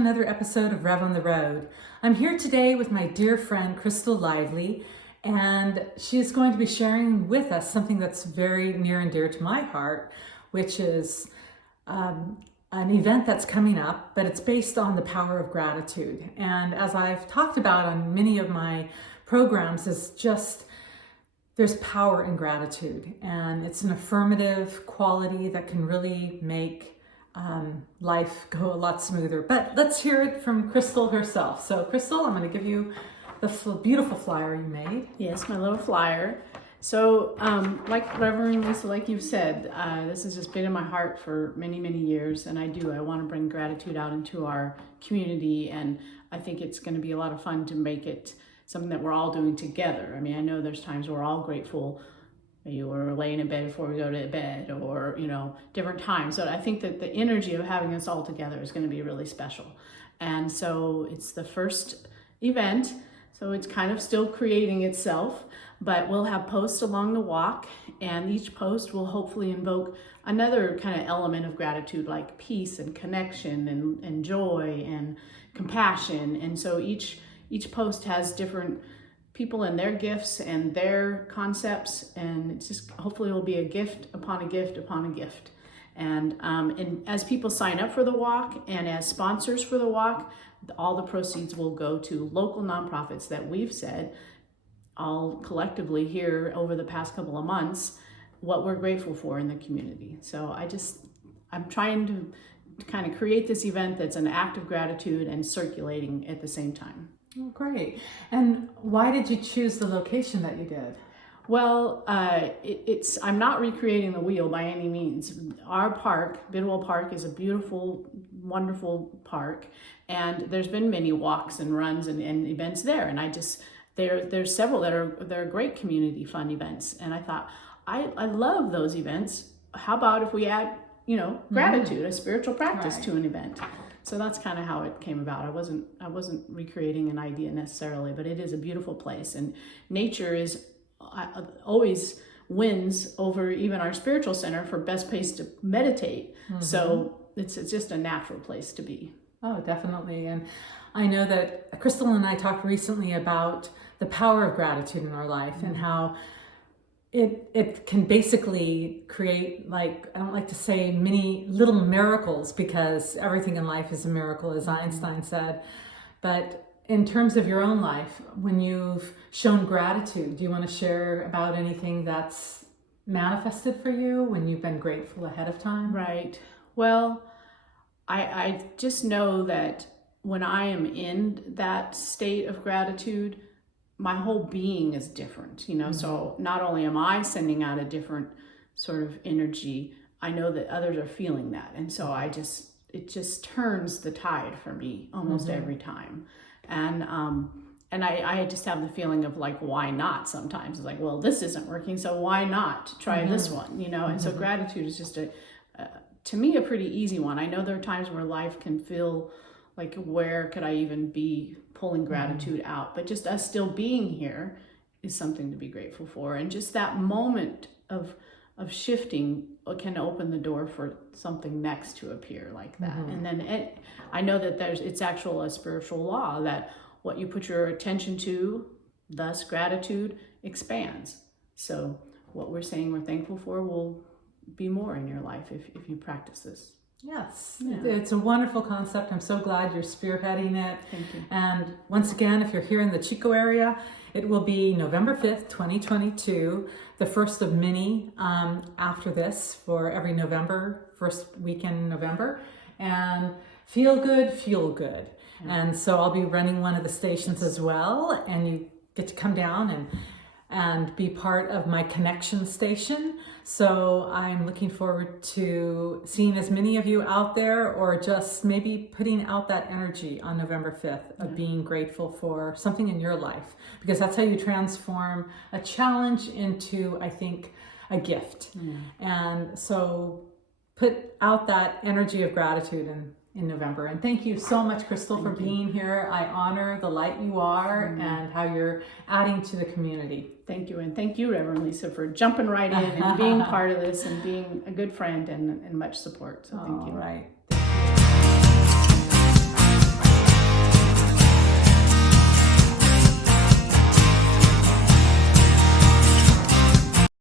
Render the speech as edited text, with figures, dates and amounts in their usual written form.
another episode of Rev on the Road. I'm here today with my dear friend Crystal Lively, and she is going to be sharing with us something that's very near and dear to my heart, which is an event that's coming up, but it's based on the power of gratitude. And as I've talked about on many of my programs, is just there's power in gratitude, and it's an affirmative quality that can really make life go a lot smoother. But let's hear it from Crystal herself. So Crystal, I'm going to give you the beautiful flyer you made. Yes, my little flyer. So like Reverend Lisa, like you've said, this has just been in my heart for many, many years, and I want to bring gratitude out into our community, and I think it's going to be a lot of fun to make it something that we're all doing together. I mean, I know there's times we're all grateful. Maybe we're laying in bed before we go to bed, or, different times. So I think that the energy of having us all together is going to be really special. And so it's the first event, so it's kind of still creating itself, but we'll have posts along the walk, and each post will hopefully invoke another kind of element of gratitude, like peace and connection and joy and compassion. And so each post has different people and their gifts and their concepts, and it's just hopefully it will be a gift upon a gift upon a gift. And as people sign up for the walk and as sponsors for the walk, all the proceeds will go to local nonprofits that we've said all collectively here over the past couple of months what we're grateful for in the community. So I'm trying to kind of create this event that's an act of gratitude and circulating at the same time. Oh, great. And why did you choose the location that you did? Well, I'm not recreating the wheel by any means. Our park, Bidwell Park, is a beautiful, wonderful park, and there's been many walks and runs and events there. And there's several that are great community fun events. And I thought, I love those events. How about if we add, gratitude, a spiritual practice to an event? So that's kind of how it came about. I wasn't recreating an idea necessarily, but it is a beautiful place, and nature is always wins over even our spiritual center for best place to meditate. Mm-hmm. So it's just a natural place to be. Oh, definitely. And I know that Crystal and I talked recently about the power of gratitude in our life, mm-hmm. and how it can basically create, like, I don't like to say many little miracles, because everything in life is a miracle, as Einstein said. But in terms of your own life, when you've shown gratitude, do you want to share about anything that's manifested for you when you've been grateful ahead of time? Right. Well, I just know that when I am in that state of gratitude, my whole being is different, mm-hmm. So not only am I sending out a different sort of energy, I know that others are feeling that. And so it just turns the tide for me almost mm-hmm. every time. And I just have the feeling of, like, why not sometimes? It's like, well, this isn't working, so why not try mm-hmm. this one, And mm-hmm. so gratitude is just to me, a pretty easy one. I know there are times where life can feel like, where could I even be pulling gratitude mm-hmm. out? But just us still being here is something to be grateful for. And just that moment of shifting can open the door for something next to appear like that. Mm-hmm. And then I know that it's actual a spiritual law that what you put your attention to, thus gratitude, expands. So what we're saying we're thankful for will be more in your life if you practice this. Yes, yeah. It's a wonderful concept. I'm so glad you're spearheading it. Thank you. And once again, if you're here in the Chico area, it will be November 5th, 2022, the first of many after this for every November, first weekend in November. And feel good, fuel good. Yeah. And so I'll be running one of the stations as well, and you get to come down and be part of my connection station. So I'm looking forward to seeing as many of you out there, or just maybe putting out that energy on November 5th of being grateful for something in your life, because that's how you transform a challenge into, I think, a gift. And so put out that energy of gratitude in November. And thank you so much, Crystal, for being here. I honor the light you are and how you're adding to the community. Thank you. And thank you, Reverend Lisa, for jumping right in and being part of this and being a good friend and much support. So thank you. All right.